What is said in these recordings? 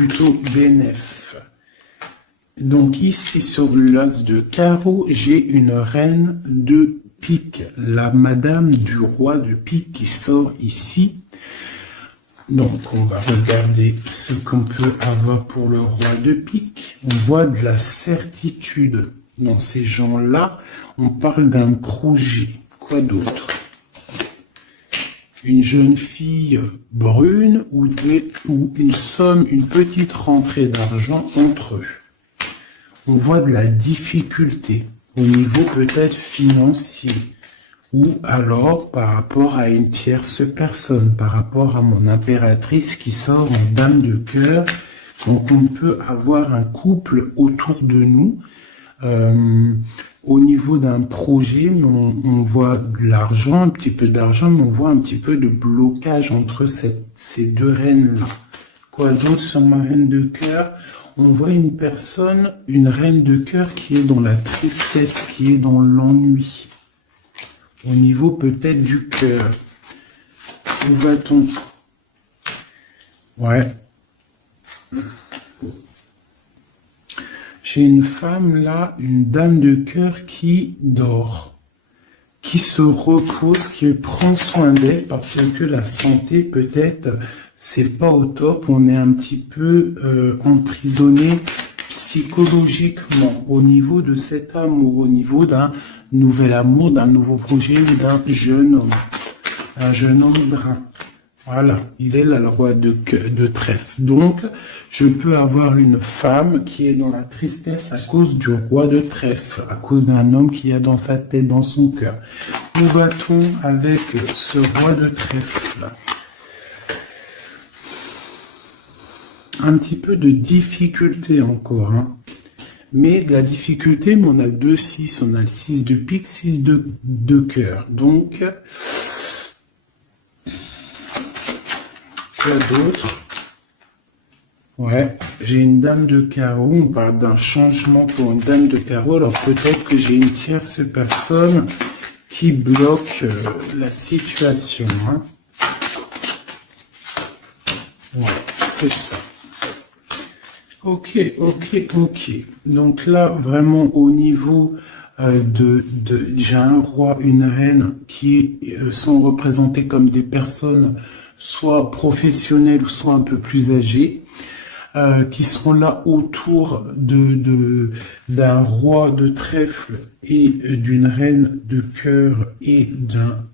plutôt bénéf. Donc ici sur l'as de carreau, j'ai une reine de pique, la madame du roi de pique qui sort ici. Donc on va regarder ce qu'on peut avoir pour le roi de pique. On voit de la certitude dans ces gens-là. On parle d'un projet. Quoi d'autre? Une jeune fille brune ou une somme, une petite rentrée d'argent entre eux. On voit de la difficulté au niveau peut-être financier ou alors par rapport à une tierce personne, par rapport à mon impératrice qui sort en dame de cœur. Donc on peut avoir un couple autour de nous. Au niveau d'un projet, on voit de l'argent, un petit peu d'argent, mais on voit un petit peu de blocage entre ces deux reines-là. Quoi d'autre sur ma reine de cœur? On voit une personne, une reine de cœur qui est dans la tristesse, qui est dans l'ennui. Au niveau peut-être du cœur. Où va-t-on? Ouais. J'ai une femme là, une dame de cœur qui dort, qui se repose, qui prend soin d'elle parce que la santé peut-être c'est pas au top, on est un petit peu emprisonné psychologiquement au niveau de cet amour, au niveau d'un nouvel amour, d'un nouveau projet ou d'un jeune homme, un jeune homme brun. Voilà, il est là le roi de trèfle. Donc, je peux avoir une femme qui est dans la tristesse à cause du roi de trèfle, à cause d'un homme qui a dans sa tête, dans son cœur. Où va-t-on avec ce roi de trèfle? Un petit peu de difficulté encore, hein. Mais de la difficulté, mais on a 2-6, on a le 6 de pique, 6 de cœur. Donc, quoi d'autre? Ouais, j'ai une dame de carreau, on parle d'un changement pour une dame de carreau, alors peut-être que j'ai une tierce personne qui bloque la situation, hein. Ouais, c'est ça. Ok. Donc là, vraiment au niveau j'ai un roi, une reine qui sont représentés comme des personnes soit professionnelles, soit un peu plus âgées, qui seront là autour d'un roi de trèfle et d'une reine de cœur et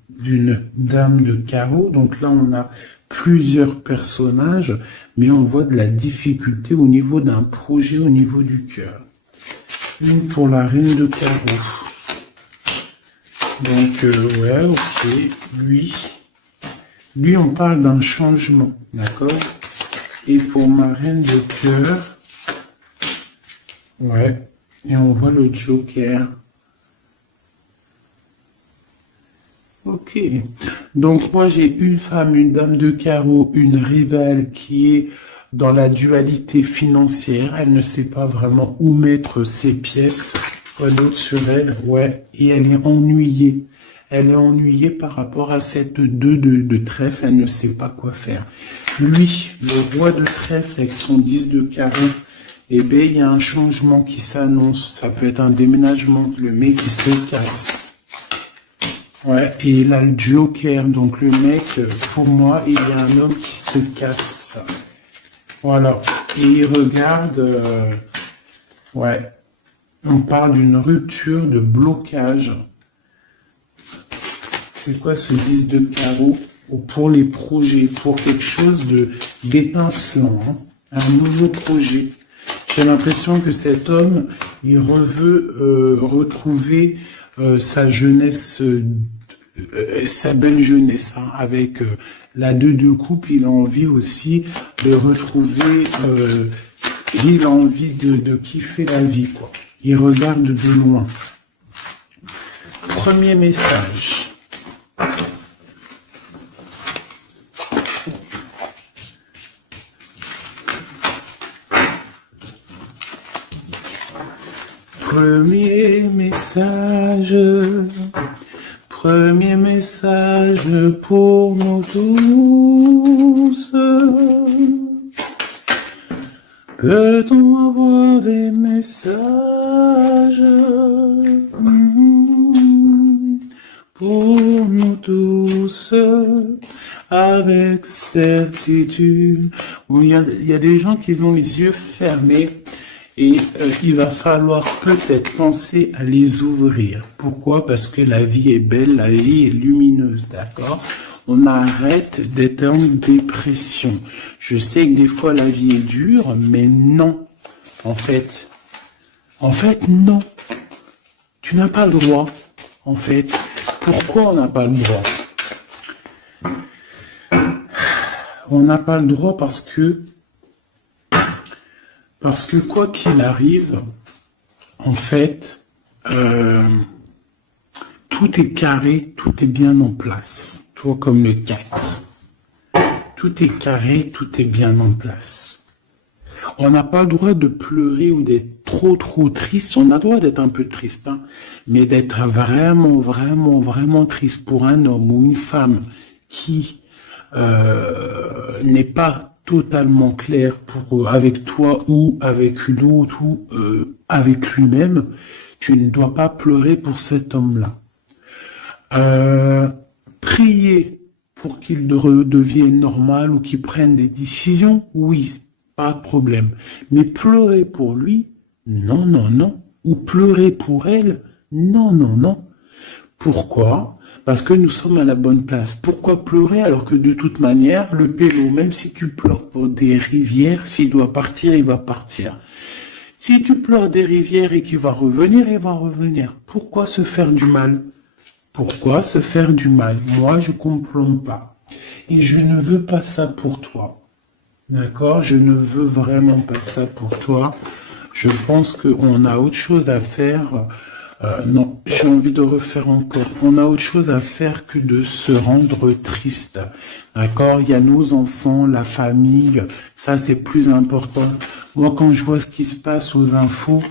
d'une dame de carreau. Donc là, on a plusieurs personnages, mais on voit de la difficulté au niveau d'un projet, au niveau du cœur. Une pour la reine de carreau. Donc, ouais, ok, lui, on parle d'un changement, d'accord? Et pour ma reine de cœur, ouais, et on voit le joker. Ok, donc moi j'ai une femme, une dame de carreau, une rivale qui est dans la dualité financière, elle ne sait pas vraiment où mettre ses pièces, quoi d'autre sur elle, ouais, et elle est ennuyée. Elle est ennuyée par rapport à cette 2 de trèfle, elle ne sait pas quoi faire. Lui, le roi de trèfle avec son 10 de carreau, eh bien il y a un changement qui s'annonce, ça peut être un déménagement, le mec qui se casse. Ouais, et là le joker, donc le mec, pour moi, il y a un homme qui se casse. Voilà, et il regarde, ouais, on parle d'une rupture, de blocage. C'est quoi ce 10 de carreau? Pour les projets, pour quelque chose d'étincelant, hein, un nouveau projet. J'ai l'impression que cet homme, il veut retrouver sa jeunesse, sa belle jeunesse, hein, avec la 2 de coupe, il a envie aussi de retrouver, il a envie de kiffer la vie, quoi. Il regarde de loin. Premier message. Premier message pour nous tous. Peut-on avoir des messages pour nous tous avec certitude? Bon, il y a des gens qui ont les yeux fermés et il va falloir peut-être penser à les ouvrir. Pourquoi? Parce que la vie est belle, la vie est lumineuse, d'accord? On arrête d'être en dépression. Je sais que des fois la vie est dure, mais non. En fait, non. Tu n'as pas le droit. En fait, pourquoi on n'a pas le droit? On n'a pas le droit parce que quoi qu'il arrive, en fait, tout est carré, tout est bien en place. Toi comme le 4. Tout est carré, tout est bien en place. On n'a pas le droit de pleurer ou d'être trop triste. On a le droit d'être un peu triste, hein, mais d'être vraiment triste pour un homme ou une femme qui n'est pas totalement clair avec toi ou avec une autre ou avec lui-même, tu ne dois pas pleurer pour cet homme-là. Prier pour qu'il redevienne normal ou qu'il prenne des décisions, oui, pas de problème. Mais pleurer pour lui, non. Ou pleurer pour elle, non. Pourquoi? Parce que nous sommes à la bonne place. Pourquoi pleurer alors que de toute manière, le pélo, même si tu pleures pour des rivières, s'il doit partir, il va partir. Si tu pleures des rivières et qu'il va revenir, il va revenir. Pourquoi se faire du mal? Pourquoi se faire du mal? Moi, je comprends pas. Et je ne veux pas ça pour toi. D'accord? Je ne veux vraiment pas ça pour toi. Je pense qu'on a autre chose à faire. Non, j'ai envie de refaire encore. On a autre chose à faire que de se rendre triste. D'accord? Il y a nos enfants, la famille. Ça, c'est plus important. Moi, quand je vois ce qui se passe aux infos,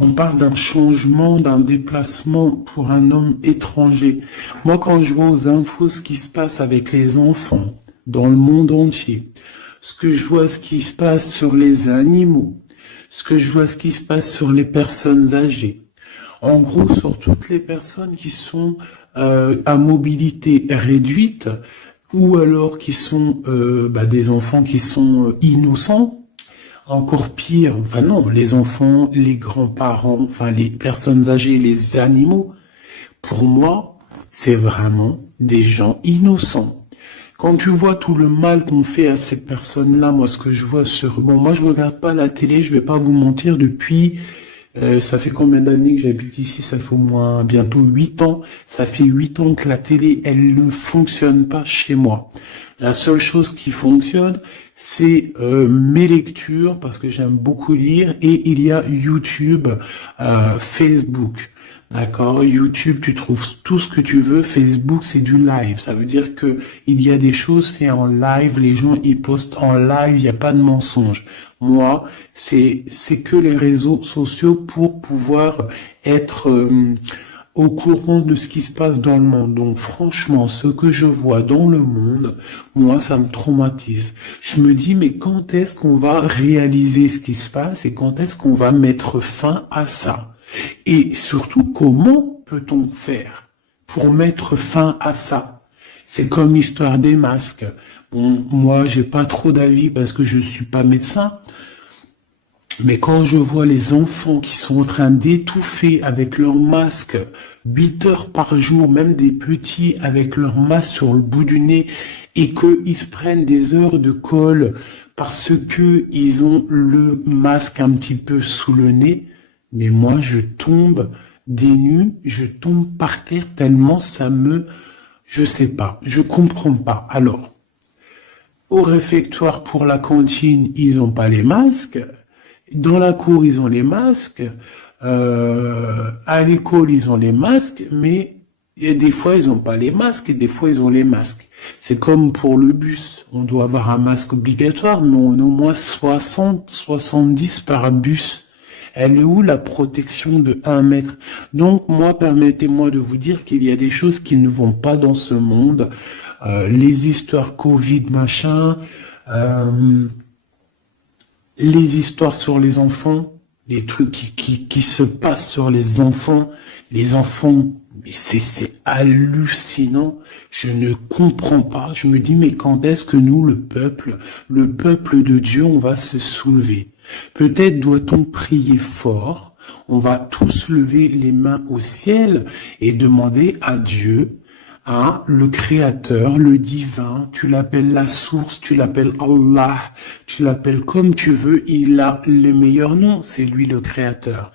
on parle d'un changement, d'un déplacement pour un homme étranger. Moi, quand je vois aux infos ce qui se passe avec les enfants dans le monde entier, ce que je vois ce qui se passe sur les animaux, ce que je vois ce qui se passe sur les personnes âgées, en gros sur toutes les personnes qui sont à mobilité réduite ou alors qui sont des enfants qui sont innocents. Encore pire, enfin non, les enfants, les grands-parents, enfin les personnes âgées, les animaux, pour moi, c'est vraiment des gens innocents. Quand tu vois tout le mal qu'on fait à ces personnes-là, moi ce que je vois moi je regarde pas la télé, je vais pas vous mentir, depuis, ça fait combien d'années que j'habite ici? Ça fait au moins bientôt 8 ans. Ça fait 8 ans que la télé, elle ne fonctionne pas chez moi. La seule chose qui fonctionne, c'est mes lectures, parce que j'aime beaucoup lire, et il y a YouTube, Facebook. D'accord? YouTube, tu trouves tout ce que tu veux. Facebook, c'est du live. Ça veut dire que il y a des choses, c'est en live. Les gens, ils postent en live. Il n'y a pas de mensonge. Moi, c'est que les réseaux sociaux pour pouvoir être au courant de ce qui se passe dans le monde. Donc franchement, ce que je vois dans le monde, moi, ça me traumatise. Je me dis, mais quand est-ce qu'on va réaliser ce qui se passe et quand est-ce qu'on va mettre fin à ça? Et surtout, comment peut-on faire pour mettre fin à ça? C'est comme l'histoire des masques. Bon, moi, j'ai pas trop d'avis parce que je suis pas médecin. Mais quand je vois les enfants qui sont en train d'étouffer avec leur masque 8 heures par jour, même des petits avec leur masque sur le bout du nez, et qu'ils se prennent des heures de colle parce que ils ont le masque un petit peu sous le nez, mais moi je tombe des nues, je tombe par terre tellement je sais pas, je comprends pas. Alors, au réfectoire pour la cantine, ils ont pas les masques. Dans la cour, ils ont les masques. À l'école, ils ont les masques, mais des fois, ils n'ont pas les masques et des fois, ils ont les masques. C'est comme pour le bus. On doit avoir un masque obligatoire, mais on a au moins 60, 70 par bus. Elle est où la protection de 1 mètre? Donc, moi, permettez-moi de vous dire qu'il y a des choses qui ne vont pas dans ce monde. Les histoires Covid, machin... les histoires sur les enfants, les trucs qui se passent sur les enfants, mais c'est hallucinant. Je ne comprends pas. Je me dis, mais quand est-ce que nous, le peuple de Dieu, on va se soulever? Peut-être doit-on prier fort. On va tous lever les mains au ciel et demander à Dieu, le créateur, le divin, tu l'appelles la source, tu l'appelles Allah, tu l'appelles comme tu veux, il a le meilleur nom, c'est lui le créateur.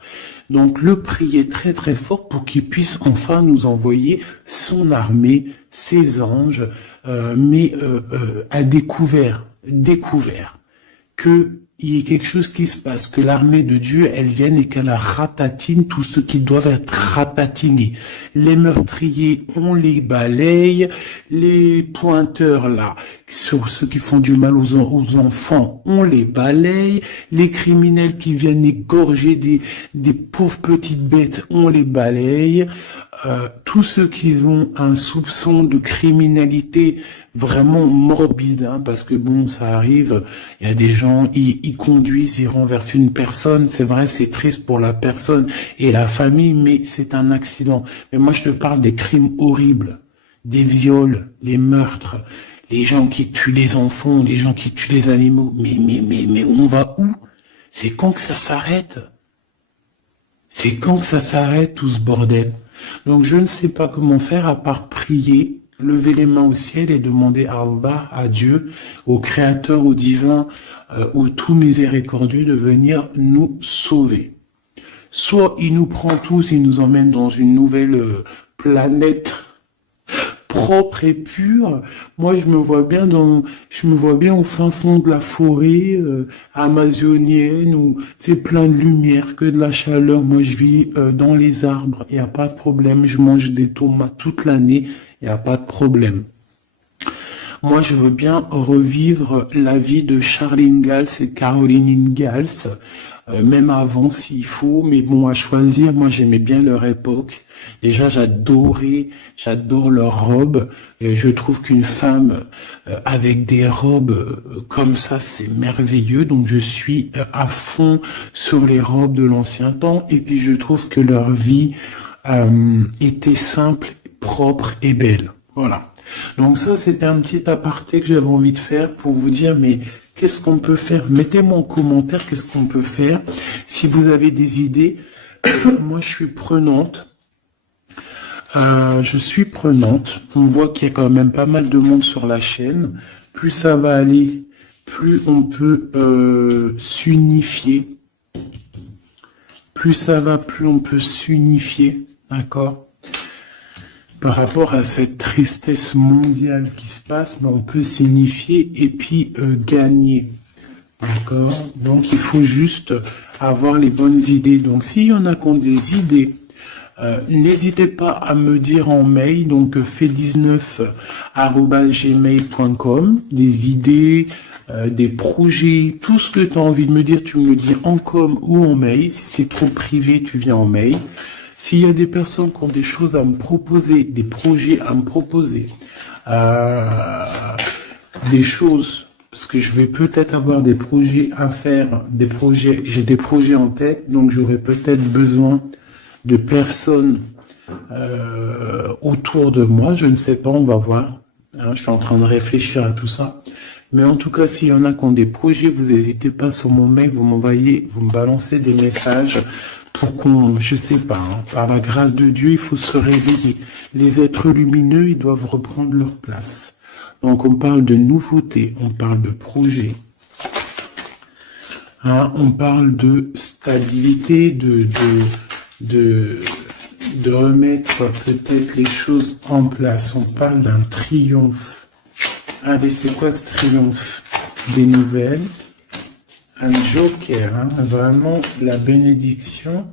Donc le prier très très fort pour qu'il puisse enfin nous envoyer son armée, ses anges, mais à découvert, que il y ait quelque chose qui se passe, que l'armée de Dieu, elle vienne et qu'elle ratatine tout ce qui doit être ratatinés. Les meurtriers, on les balaye, les pointeurs là, sur ceux qui font du mal aux enfants, on les balaye, les criminels qui viennent égorger des pauvres petites bêtes, on les balaye. Tous ceux qui ont un soupçon de criminalité vraiment morbide, parce que bon, ça arrive, il y a des gens, ils conduisent, ils renversent une personne, c'est vrai, c'est triste pour la personne et la famille, mais c'est un accident. Mais moi, je te parle des crimes horribles, des viols, les meurtres, les gens qui tuent les enfants, les gens qui tuent les animaux. Mais on va où? C'est quand que ça s'arrête? C'est quand que ça s'arrête, tout ce bordel? Donc je ne sais pas comment faire à part prier, lever les mains au ciel et demander à Allah, à Dieu, au Créateur, au Divin, au tout miséricordieux de venir nous sauver. Soit il nous prend tous, il nous emmène dans une nouvelle planète propre et pure. Moi, je me vois bien au fin fond de la forêt amazonienne où c'est plein de lumière, que de la chaleur. Moi, je vis dans les arbres. Il n'y a pas de problème. Je mange des tomates toute l'année. Il n'y a pas de problème. Moi, je veux bien revivre la vie de Charlene Gals et Caroline Ingalls, même avant s'il faut, mais bon, à choisir, moi j'aimais bien leur époque. Déjà, j'adore leurs robes, et je trouve qu'une femme avec des robes comme ça, c'est merveilleux, donc je suis à fond sur les robes de l'ancien temps, et puis je trouve que leur vie était simple, propre et belle. Voilà. Donc ça, c'était un petit aparté que j'avais envie de faire pour vous dire, mais qu'est-ce qu'on peut faire? Mettez-moi en commentaire qu'est-ce qu'on peut faire. Si vous avez des idées, moi je suis prenante. On voit qu'il y a quand même pas mal de monde sur la chaîne. Plus ça va aller, plus on peut s'unifier. Plus ça va, plus on peut s'unifier. D'accord? Par rapport à cette tristesse mondiale qui se passe, on peut s'unifier et puis gagner. D'accord? Donc il faut juste avoir les bonnes idées. Donc s'il y en a qui ont des idées, n'hésitez pas à me dire en mail, donc fait19@gmail.com, des idées, des projets, tout ce que tu as envie de me dire, tu me le dis en com ou en mail. Si c'est trop privé, tu viens en mail. S'il y a des personnes qui ont des choses à me proposer, des projets à me proposer, des choses, parce que je vais peut-être avoir des projets à faire, j'ai des projets en tête, donc j'aurai peut-être besoin de personnes autour de moi, je ne sais pas, on va voir. Je suis en train de réfléchir à tout ça. Mais en tout cas, s'il y en a qui ont des projets, vous n'hésitez pas sur mon mail, vous me balancez des messages pour qu'on, je sais pas, par la grâce de Dieu, il faut se réveiller. Les êtres lumineux, ils doivent reprendre leur place. Donc on parle de nouveautés, on parle de projets, on parle de stabilité, de remettre peut-être les choses en place. On parle d'un triomphe. Allez, c'est quoi ce triomphe? Des nouvelles. Un joker, vraiment la bénédiction.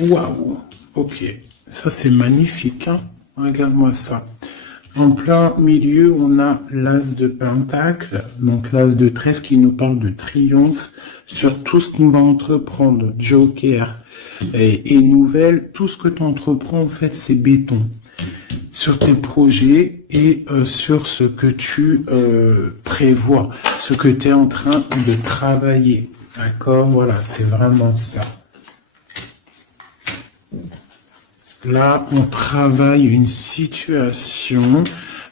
Waouh, ok, ça c'est magnifique, regarde-moi ça. En plein milieu, on a l'as de pentacle, donc l'as de trèfle qui nous parle de triomphe sur tout ce qu'on va entreprendre. Joker et nouvelle, tout ce que tu entreprends en fait c'est béton. sur tes projets et sur ce que tu prévois, ce que tu es en train de travailler. D'accord? Voilà, c'est vraiment ça. Là, on travaille une situation,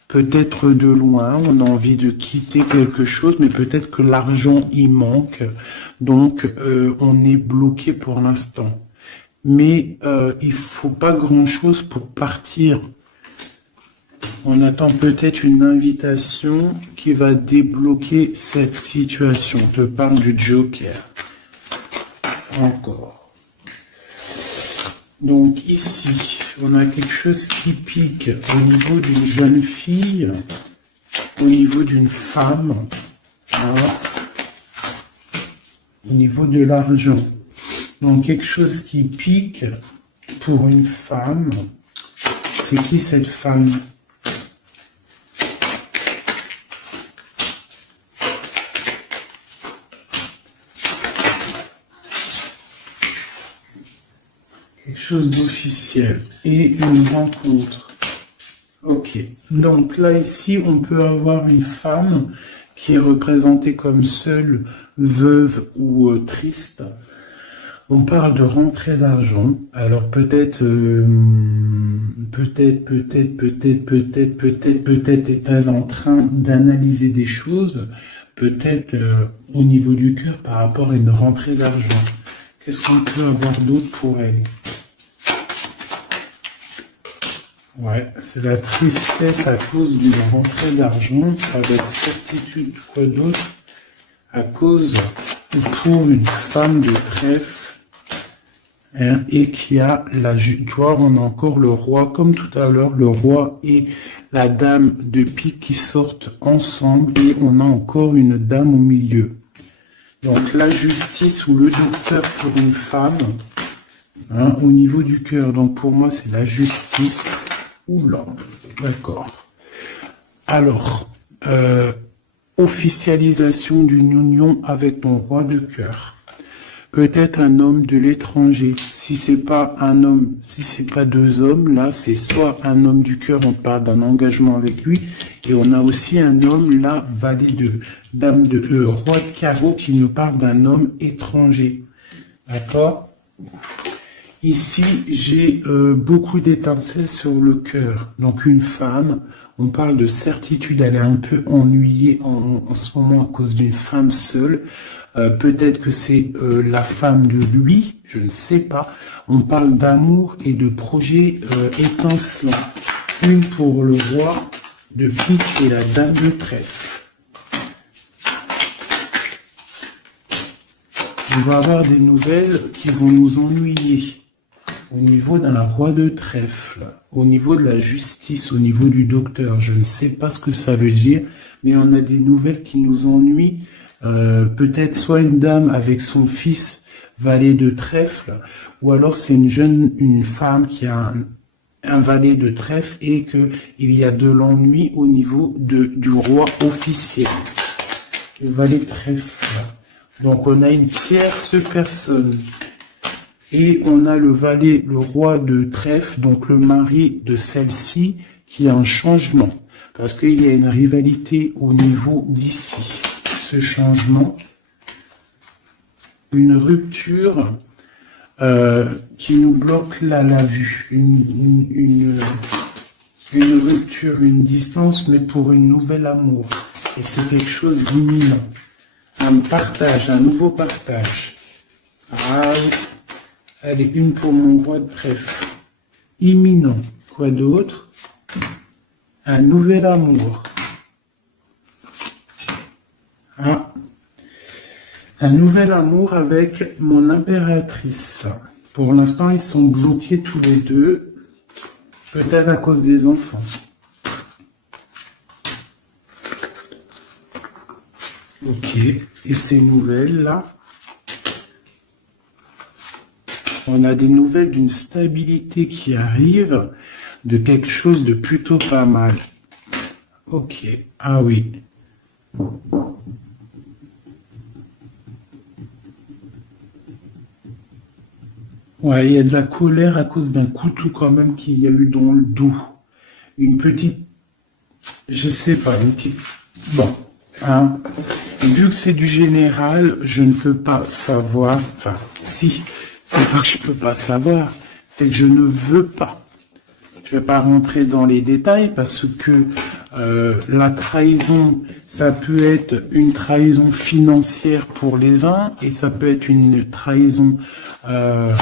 peut-être de loin, on a envie de quitter quelque chose, mais peut-être que l'argent y manque, donc on est bloqué pour l'instant. Mais il faut pas grand-chose pour partir. On attend peut-être une invitation qui va débloquer cette situation. On te parle du Joker. Encore. Donc ici, on a quelque chose qui pique au niveau d'une jeune fille, au niveau d'une femme, voilà, au niveau de l'argent. Donc quelque chose qui pique pour une femme. C'est qui cette femme? Quelque chose d'officiel et une rencontre. Ok. Donc là ici on peut avoir une femme qui est représentée comme seule, veuve ou triste. On parle de rentrée d'argent. Alors peut-être est-elle en train d'analyser des choses, peut-être au niveau du cœur par rapport à une rentrée d'argent. Qu'est-ce qu'on peut avoir d'autre pour elle? Ouais, c'est la tristesse à cause d'une rentrée d'argent, avec certitude, quoi d'autre? À cause, pour une femme de trèfle, hein, et qui a la joie, on a encore le roi, comme tout à l'heure, le roi et la dame de pique qui sortent ensemble, et on a encore une dame au milieu. Donc la justice ou le docteur pour une femme, hein, au niveau du cœur, donc pour moi c'est la justice. Oula, d'accord. Alors, officialisation d'une union avec ton roi de cœur. Peut-être un homme de l'étranger. Si c'est pas un homme, si c'est pas deux hommes, là, c'est soit un homme du cœur, on parle d'un engagement avec lui, et on a aussi un homme, là, valet de, dame de, roi de carreau, qui nous parle d'un homme étranger. D'accord? Ici, j'ai beaucoup d'étincelles sur le cœur. Donc une femme, on parle de certitude, elle est un peu ennuyée en ce moment à cause d'une femme seule. Peut-être que c'est la femme de lui, je ne sais pas. On parle d'amour et de projets étincelants. Une pour le roi de pique et la dame de trèfle. On va avoir des nouvelles qui vont nous ennuyer. Au niveau d'un roi de trèfle, au niveau de la justice, au niveau du docteur, je ne sais pas ce que ça veut dire, mais on a des nouvelles qui nous ennuient. Peut-être soit une dame avec son fils valet de trèfle, ou alors c'est une femme qui a un valet de trèfle et qu'il y a de l'ennui au niveau du roi officiel. Le valet de trèfle. Donc on a une tierce personne. Et on a le valet, le roi de trèfle, donc le mari de celle-ci, qui a un changement. Parce qu'il y a une rivalité au niveau d'ici. Ce changement, une rupture qui nous bloque là la vue. Une rupture, une distance, mais pour une nouvelle amour. Et c'est quelque chose d'imminent. Un partage, un nouveau partage. Ah oui. Allez, une pour mon roi de trèfle. Imminent. Quoi d'autre? Un nouvel amour. Ah. Un nouvel amour avec mon impératrice. Pour l'instant, ils sont bloqués tous les deux. Peut-être à cause des enfants. Ok. Et ces nouvelles-là? On a des nouvelles d'une stabilité qui arrive, de quelque chose de plutôt pas mal. Ok, ah oui. Ouais, il y a de la colère à cause d'un couteau quand même qu'il y a eu dans le dos. une petite, je sais pas, une petite, bon, hein, vu que c'est du général, je ne peux pas savoir, enfin, si, c'est pas que je peux pas savoir, c'est que je ne veux pas. Je vais pas rentrer dans les détails parce que la trahison, ça peut être une trahison financière pour les uns et ça peut être une trahison, ça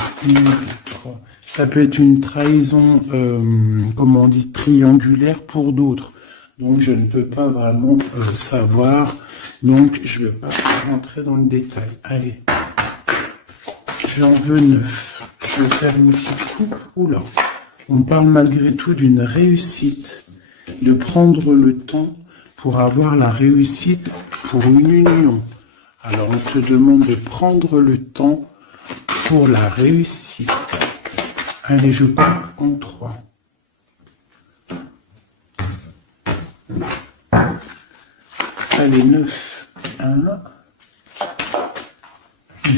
peut être une trahison, comment on dit, triangulaire pour d'autres. Donc je ne peux pas vraiment savoir. Donc je ne vais pas rentrer dans le détail. Allez, j'en veux 9. Je vais faire une petite coupe. Oula. On parle malgré tout d'une réussite, de prendre le temps pour avoir la réussite pour une union. Alors on te demande de prendre le temps pour la réussite. Allez, je parle en 3. Allez, 9. 1,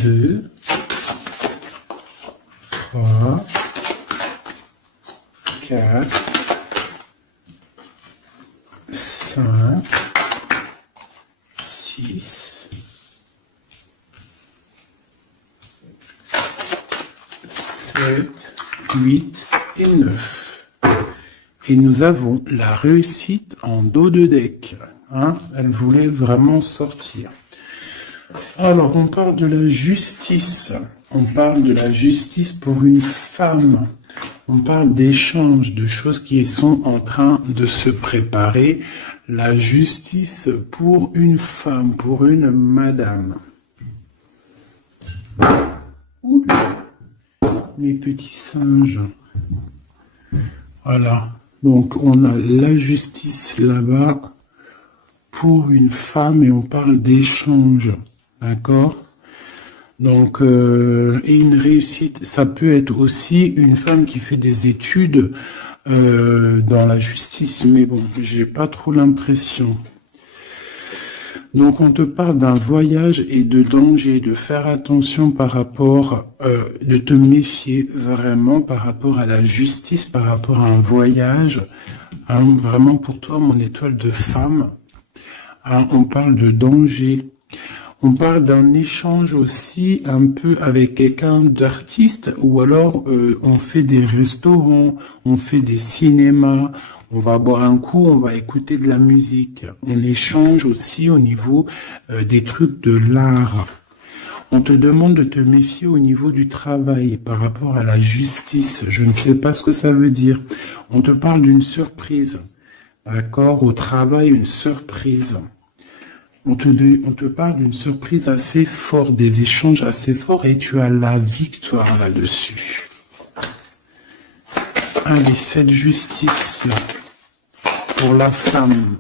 2, 3, 4, 5, 6, 7, 8 et 9. Et nous avons la réussite en dos de deck. Hein, elle voulait vraiment sortir. Alors, on parle de la justice. On parle de la justice pour une femme. On parle d'échanges, de choses qui sont en train de se préparer. La justice pour une femme, pour une madame. Ouh, mes petits singes. Voilà. Donc, on a la justice là-bas pour une femme et on parle d'échange. D'accord ? Donc, et une réussite, ça peut être aussi une femme qui fait des études dans la justice, mais bon, j'ai pas trop l'impression. Donc, on te parle d'un voyage et de danger, de faire attention par rapport, de te méfier vraiment par rapport à la justice, par rapport à un voyage. Hein, vraiment pour toi, mon étoile de femme, hein, on parle de danger. On parle d'un échange aussi un peu avec quelqu'un d'artiste ou alors on fait des restaurants, on fait des cinémas, on va boire un coup, on va écouter de la musique. On échange aussi au niveau des trucs de l'art. On te demande de te méfier au niveau du travail par rapport à la justice. Je ne sais pas ce que ça veut dire. On te parle d'une surprise. D'accord ? Au travail, une surprise. On te parle d'une surprise assez forte, des échanges assez forts et tu as la victoire là-dessus. Allez, cette justice-là, pour la femme.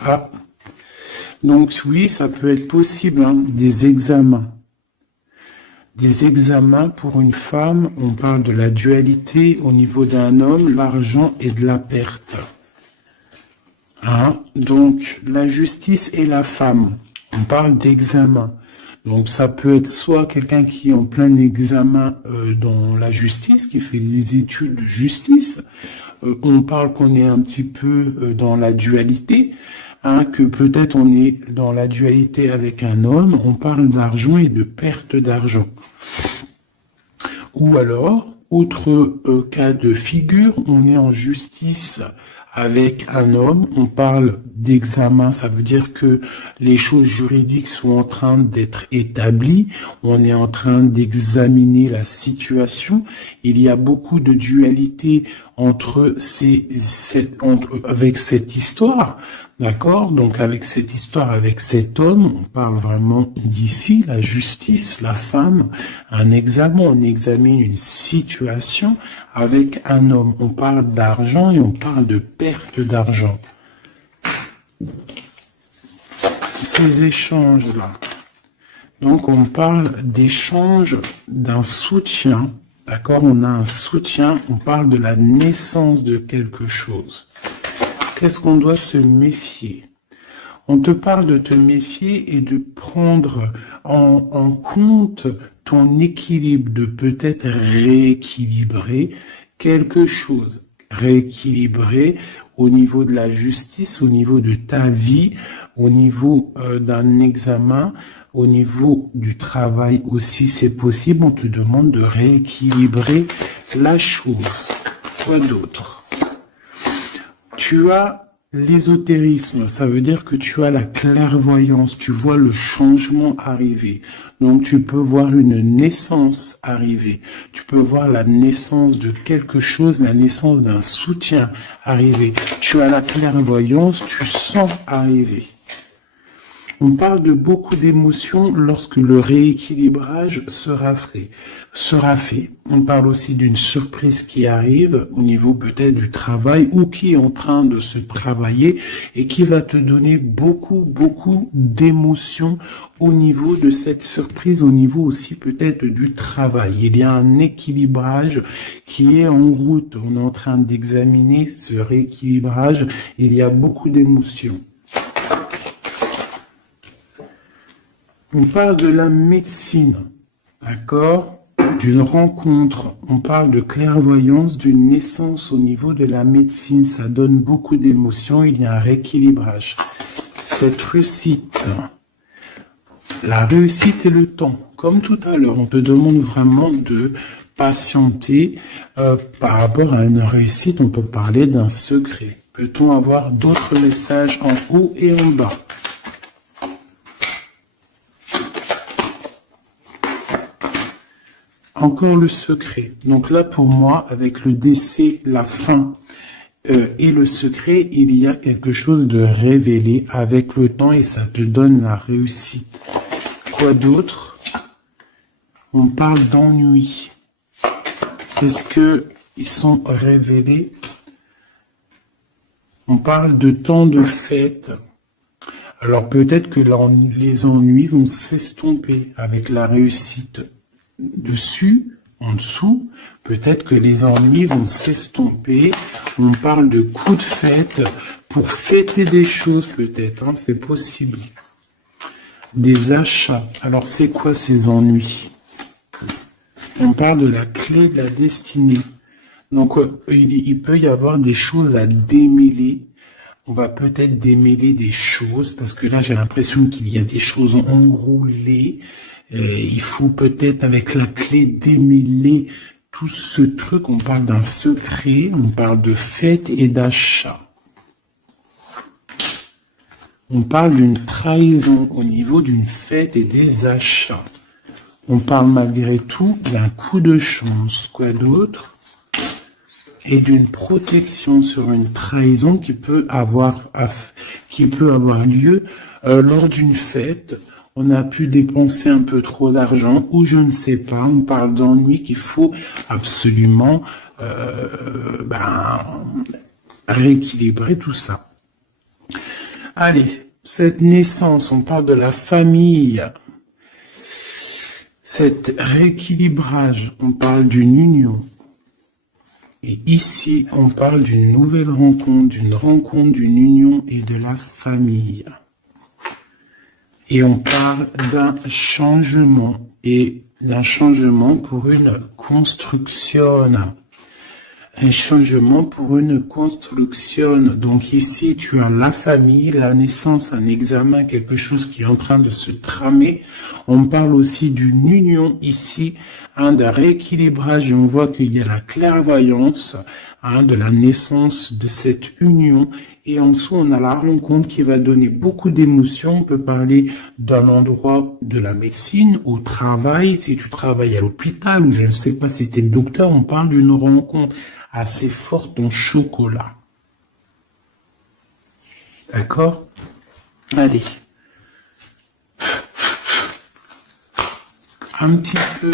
Ah. Donc oui, ça peut être possible, hein, des examens. Des examens pour une femme, on parle de la dualité au niveau d'un homme, l'argent et de la perte. Hein? Donc, la justice et la femme, on parle d'examen. Donc, ça peut être soit quelqu'un qui est en plein examen dans la justice, qui fait des études de justice. On parle qu'on est un petit peu dans la dualité, hein, que peut-être on est dans la dualité avec un homme. On parle d'argent et de perte d'argent. Ou alors, autre cas de figure, on est en justice avec un homme, on parle d'examen, ça veut dire que les choses juridiques sont en train d'être établies, on est en train d'examiner la situation, il y a beaucoup de dualité entre avec cette histoire, d'accord? Donc avec cette histoire, avec cet homme, on parle vraiment d'ici, la justice, la femme, un examen, on examine une situation avec un homme. On parle d'argent et on parle de perte d'argent. Ces échanges-là. Donc on parle d'échange, d'un soutien. D'accord? On a un soutien, on parle de la naissance de quelque chose. Qu'est-ce qu'on doit se méfier? On te parle de te méfier et de prendre en compte ton équilibre, de peut-être rééquilibrer quelque chose. rééquilibrer au niveau de la justice, au niveau de ta vie, au niveau d'un examen, au niveau du travail aussi, c'est possible. On te demande de rééquilibrer la chose. Quoi d'autre? Tu as l'ésotérisme, ça veut dire que tu as la clairvoyance, tu vois le changement arriver. Donc tu peux voir une naissance arriver, tu peux voir la naissance de quelque chose, la naissance d'un soutien arriver. Tu as la clairvoyance, tu sens arriver. On parle de beaucoup d'émotions lorsque le rééquilibrage sera fait. On parle aussi d'une surprise qui arrive au niveau peut-être du travail ou qui est en train de se travailler et qui va te donner beaucoup d'émotions au niveau de cette surprise, au niveau aussi peut-être du travail. Il y a un équilibrage qui est en route. On est en train d'examiner ce rééquilibrage. Il y a beaucoup d'émotions. On parle de la médecine, d'accord? D'une rencontre. On parle de clairvoyance, d'une naissance au niveau de la médecine. Ça donne beaucoup d'émotions. Il y a un rééquilibrage. Cette réussite, la réussite et le temps. Comme tout à l'heure, on te demande vraiment de patienter par rapport à une réussite. On peut parler d'un secret. Peut-on avoir d'autres messages en haut et en bas? Encore le secret. Donc là, pour moi, avec le décès, la fin et le secret, il y a quelque chose de révélé avec le temps et ça te donne la réussite. Quoi d'autre? On parle d'ennui. Est-ce que ils sont révélés? On parle de temps de fête. Alors peut-être que les ennuis vont s'estomper avec la réussite. Dessus, en dessous, peut-être que les ennuis vont s'estomper. On parle de coups de fête pour fêter des choses peut-être, hein, c'est possible. Des achats. Alors c'est quoi ces ennuis? On parle de la clé de la destinée. Donc il peut y avoir des choses à démêler. On va peut-être démêler des choses parce que là j'ai l'impression qu'il y a des choses enroulées. Il faut peut-être avec la clé démêler tout ce truc. On parle d'un secret, on parle de fête et d'achat. On parle d'une trahison au niveau d'une fête et des achats. On parle malgré tout d'un coup de chance. Quoi d'autre? Et d'une protection sur une trahison qui peut avoir lieu lors d'une fête. On a pu dépenser un peu trop d'argent ou je ne sais pas. On parle d'ennui qu'il faut absolument rééquilibrer tout ça. Allez, cette naissance, on parle de la famille. Cet rééquilibrage, on parle d'une union. Et ici, on parle d'une nouvelle rencontre, d'une union et de la famille. Et on parle d'un changement, et d'un changement pour une construction. Un changement pour une construction. Donc ici, tu as la famille, la naissance, un examen, quelque chose qui est en train de se tramer. On parle aussi d'une union ici, d'un rééquilibrage, et on voit qu'il y a la clairvoyance, de la naissance de cette union. Et en dessous, on a la rencontre qui va donner beaucoup d'émotions. On peut parler d'un endroit de la médecine, au travail, si tu travailles à l'hôpital, ou je ne sais pas si tu es docteur, on parle d'une rencontre assez forte en chocolat. D'accord? Allez. Un petit peu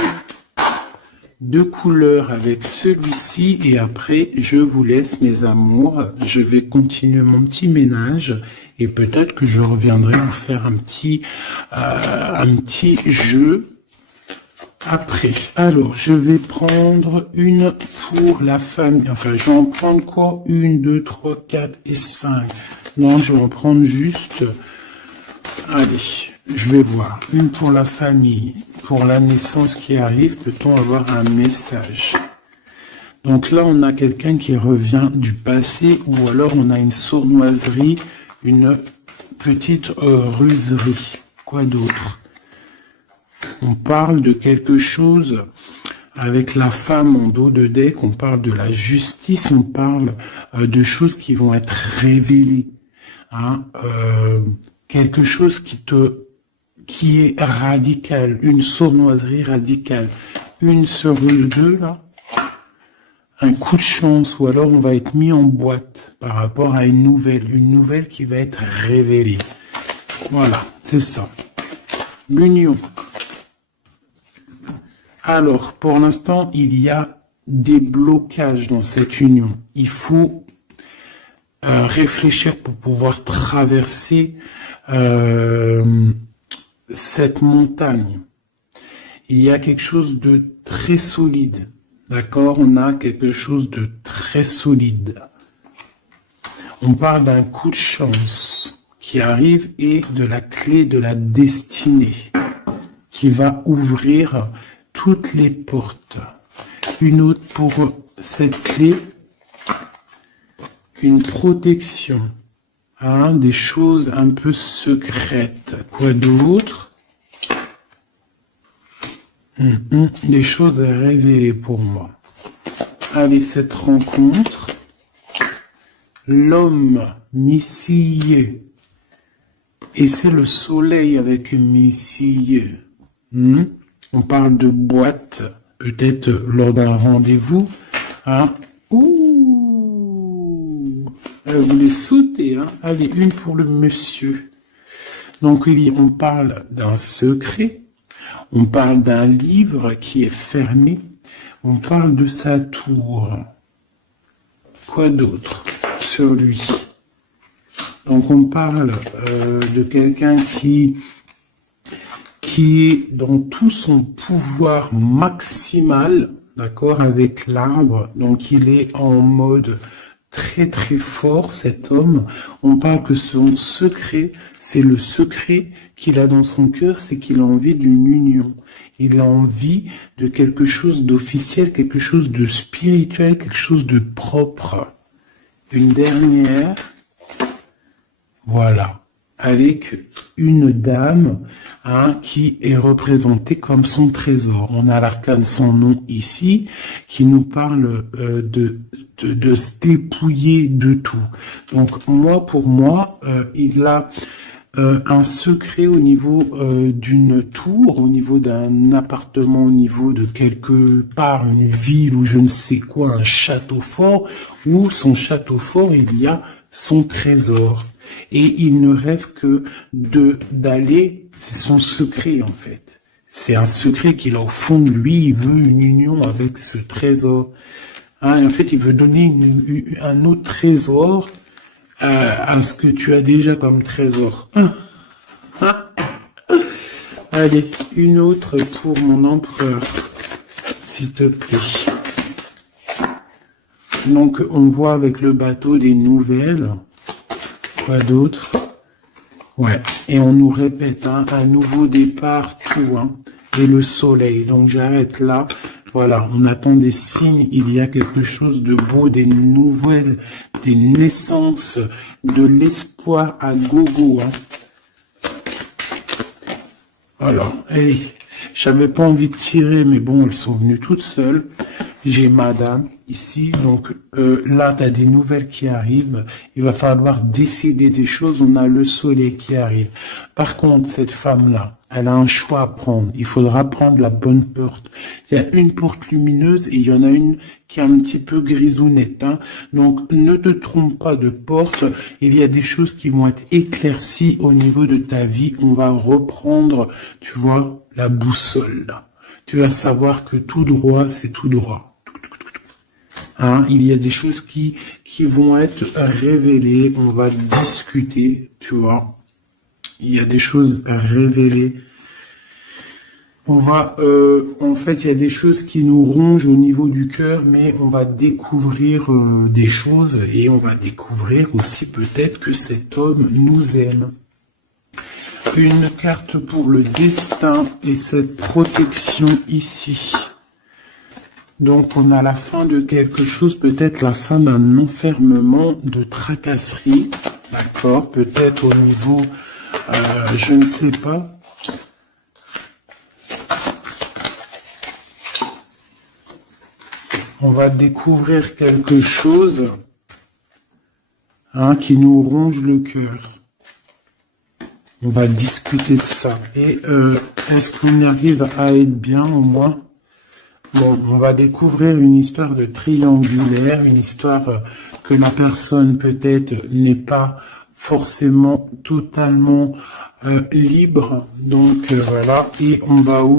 de couleur avec celui-ci et après je vous laisse mes amours, je vais continuer mon petit ménage et peut-être que je reviendrai vous faire un petit jeu après. Alors je vais prendre une pour la famille, enfin je vais en prendre quoi? 1, 2, 3, 4 et 5. Non, je vais en prendre juste, allez, je vais voir. Une pour la famille, pour la naissance qui arrive, peut-on avoir un message? Donc là, on a quelqu'un qui revient du passé, ou alors on a une sournoiserie, une petite ruserie. Quoi d'autre? On parle de quelque chose avec la femme en dos de deck, on parle de la justice, on parle de choses qui vont être révélées. Hein, quelque chose qui est radical, une sournoiserie radicale. Une sur deux, là, un coup de chance, ou alors on va être mis en boîte par rapport à une nouvelle qui va être révélée. Voilà, c'est ça. L'union. Alors, pour l'instant, il y a des blocages dans cette union. Il faut réfléchir pour pouvoir traverser cette montagne. Il y a quelque chose de très solide. D'accord? On a quelque chose de très solide. On parle d'un coup de chance qui arrive et de la clé de la destinée qui va ouvrir toutes les portes. Une autre pour cette clé, une protection, hein, des choses un peu secrètes. Quoi d'autre? Des choses à révéler pour moi. Allez, cette rencontre, l'homme missillé, et c'est le soleil avec missillé. On parle de boîte, peut-être lors d'un rendez-vous. Hein. Ouh, elle voulait sauter. Hein. Allez, une pour le monsieur. Donc, on parle d'un secret. On parle d'un livre qui est fermé. On parle de sa tour. Quoi d'autre sur lui? Donc, on parle de quelqu'un qui est dans tout son pouvoir maximal, d'accord, avec l'arbre. Donc, il est en mode très très fort, cet homme. On parle que son secret, c'est le secret qu'il a dans son cœur, c'est qu'il a envie d'une union. Il a envie de quelque chose d'officiel, quelque chose de spirituel, quelque chose de propre. Une dernière, voilà, avec une dame, hein, qui est représentée comme son trésor. On a l'arcane sans nom ici, qui nous parle de se dépouiller de tout. Donc moi, pour moi, il a un secret au niveau d'une tour, au niveau d'un appartement, au niveau de quelque part, une ville ou je ne sais quoi, un château fort, où son château fort, il y a son trésor. Et il ne rêve que d'aller, c'est son secret en fait. C'est un secret qu'il a au fond de lui, il veut une union avec ce trésor. Hein, et en fait, il veut donner un autre trésor à ce que tu as déjà comme trésor. Allez, une autre pour mon empereur, s'il te plaît. Donc, on voit avec le bateau des nouvelles. Quoi d'autre? Ouais, et on nous répète, hein, un nouveau départ, tout, hein, et le soleil. Donc, j'arrête là. Voilà, on attend des signes, il y a quelque chose de beau, des nouvelles, des naissances, de l'espoir à gogo. Hein. Alors, hey, j'avais pas envie de tirer, mais bon, elles sont venues toutes seules. J'ai madame ici, donc là, tu as des nouvelles qui arrivent. Il va falloir décider des choses. On a le soleil qui arrive. Par contre, cette femme-là, elle a un choix à prendre. Il faudra prendre la bonne porte. Il y a une porte lumineuse et il y en a une qui est un petit peu grisounette. Hein. Donc, ne te trompe pas de porte. Il y a des choses qui vont être éclaircies au niveau de ta vie. On va reprendre, tu vois, la boussole. Là. Tu vas savoir que tout droit, c'est tout droit. Hein, il y a des choses qui vont être révélées, on va discuter, tu vois. Il y a des choses révélées. On va, en fait, il y a des choses qui nous rongent au niveau du cœur, mais on va découvrir des choses et on va découvrir aussi peut-être que cet homme nous aime. Une carte pour le destin et cette protection ici. Donc, on a la fin de quelque chose, peut-être la fin d'un enfermement, de tracasserie, d'accord? Peut-être au niveau, je ne sais pas. On va découvrir quelque chose qui nous ronge le cœur. On va discuter de ça. Et est-ce qu'on y arrive à être bien au moins? Bon, on va découvrir une histoire de triangulaire, une histoire que la personne peut-être n'est pas forcément totalement libre. Donc voilà, et on va où?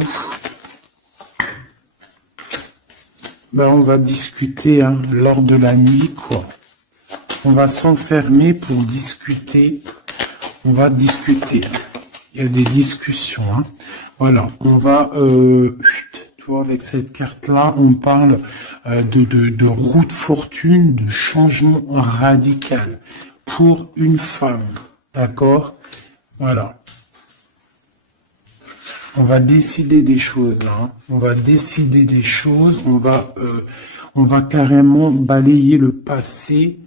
Ben, on va discuter lors de la nuit, quoi. On va s'enfermer pour discuter. On va discuter. Il y a des discussions. Voilà, on va... tu vois, avec cette carte-là, on parle de roue de fortune, de changement radical pour une femme. D'accord? Voilà. On va décider des choses, On va décider des choses. On va carrément balayer le passé.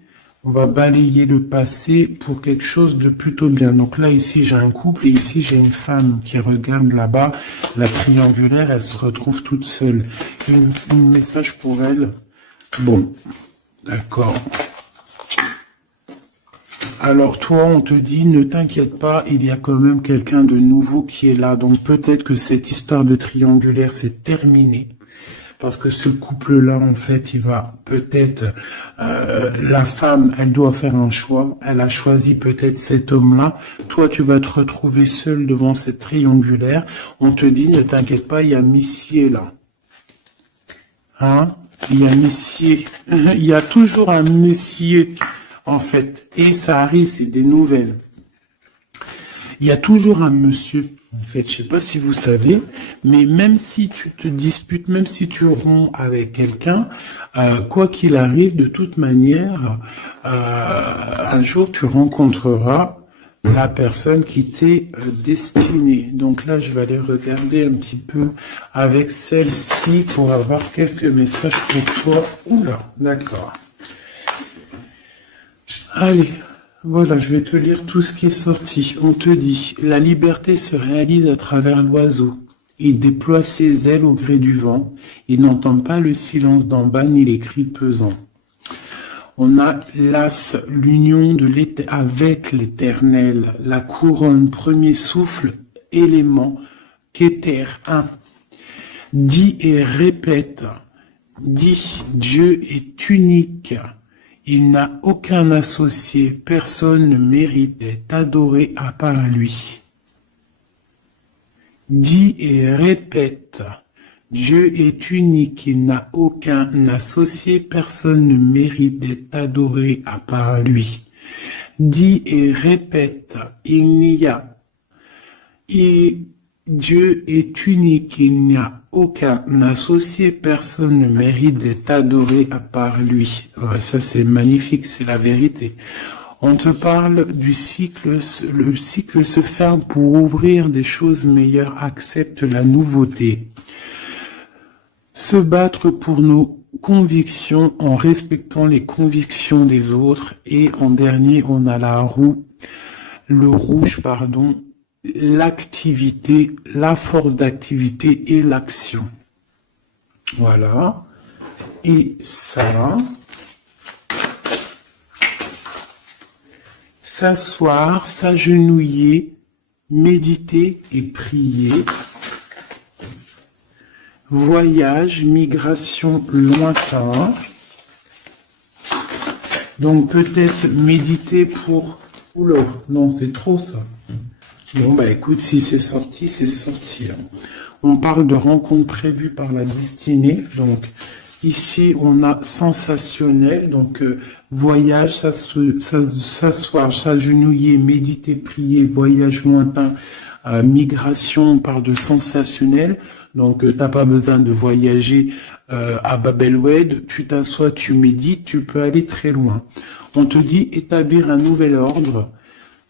On va balayer le passé pour quelque chose de plutôt bien. Donc là, ici, j'ai un couple et ici, j'ai une femme qui regarde là-bas. La triangulaire, elle se retrouve toute seule. Un message pour elle. Bon, d'accord. Alors toi, on te dit, ne t'inquiète pas, il y a quand même quelqu'un de nouveau qui est là. Donc peut-être que cette histoire de triangulaire, c'est terminé. Parce que ce couple-là, en fait, il va peut-être... la femme, elle doit faire un choix. Elle a choisi peut-être cet homme-là. Toi, tu vas te retrouver seul devant cette triangulaire. On te dit, ne t'inquiète pas, il y a Messier là. Il y a Messier. Il y a toujours un Messier, en fait. Et ça arrive, c'est des nouvelles. Il y a toujours un monsieur, en fait, je sais pas si vous savez, mais même si tu te disputes, même si tu romps avec quelqu'un, quoi qu'il arrive, de toute manière, un jour tu rencontreras la personne qui t'est destinée. Donc là, je vais aller regarder un petit peu avec celle-ci pour avoir quelques messages pour toi. Oula, d'accord. Allez. Voilà, je vais te lire tout ce qui est sorti. On te dit, la liberté se réalise à travers l'oiseau. Il déploie ses ailes au gré du vent. Il n'entend pas le silence d'en bas ni les cris pesants. On a l'as, l'union avec l'éternel, la couronne, premier souffle, élément, qu'éther, un. Dis et répète. Dis, Dieu est unique. Il n'a aucun associé, personne ne mérite d'être adoré à part lui. Dis et répète, Dieu est unique, il n'a aucun associé, personne ne mérite d'être adoré à part lui. Dis et répète, Dieu est unique, il n'y a aucun associé, personne ne mérite d'être adoré à part lui. Ouais, ça c'est magnifique, c'est la vérité. On te parle du cycle, le cycle se ferme pour ouvrir des choses meilleures, accepte la nouveauté. Se battre pour nos convictions en respectant les convictions des autres. Et en dernier, on a la roue, le rouge, pardon, l'activité, la force d'activité et l'action. Voilà. Et ça, s'asseoir, s'agenouiller, méditer et prier. Voyage, migration lointain. Donc peut-être méditer pour... Oula, non, c'est trop ça. Bon, bah écoute, si c'est sorti, c'est sorti. On parle de rencontres prévues par la destinée. Donc, ici, on a sensationnel. Donc, voyage, s'asseoir, s'agenouiller, méditer, prier, voyage lointain, migration, on parle de sensationnel. Donc, t'as pas besoin de voyager à Babelwed. Tu t'assois, tu médites, tu peux aller très loin. On te dit établir un nouvel ordre.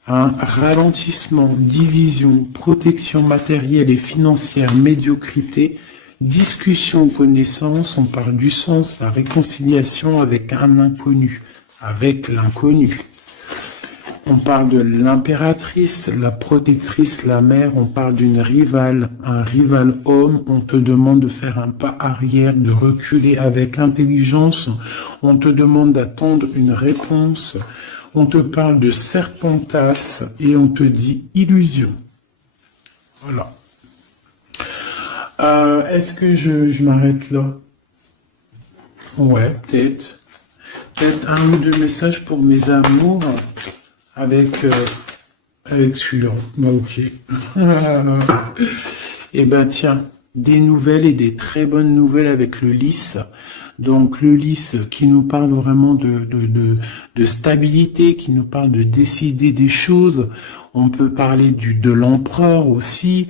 Un ralentissement, division, protection matérielle et financière, médiocrité, Discussion, connaissance, on parle du sens, la réconciliation avec un inconnu, avec l'inconnu. On parle de l'impératrice, la protectrice, la mère, on parle d'une rivale, un rival homme, on te demande de faire un pas arrière, de reculer avec intelligence, on te demande d'attendre une réponse, on te parle de serpentas et on te dit illusion. Voilà. Est-ce que je m'arrête là? Ouais, peut-être. Peut-être un ou deux messages pour mes amours. Avec celui-là. Bah, ok. Eh ben tiens, des nouvelles et des très bonnes nouvelles avec le lys. Donc le lys qui nous parle vraiment de stabilité, qui nous parle de décider des choses. On peut parler de l'empereur aussi,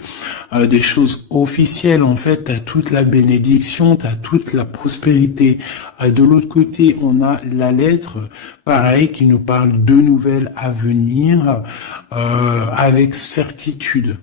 des choses officielles. En fait, t'as toute la bénédiction, t'as toute la prospérité. De l'autre côté, on a la lettre, pareil, qui nous parle de nouvelles à venir, avec certitude.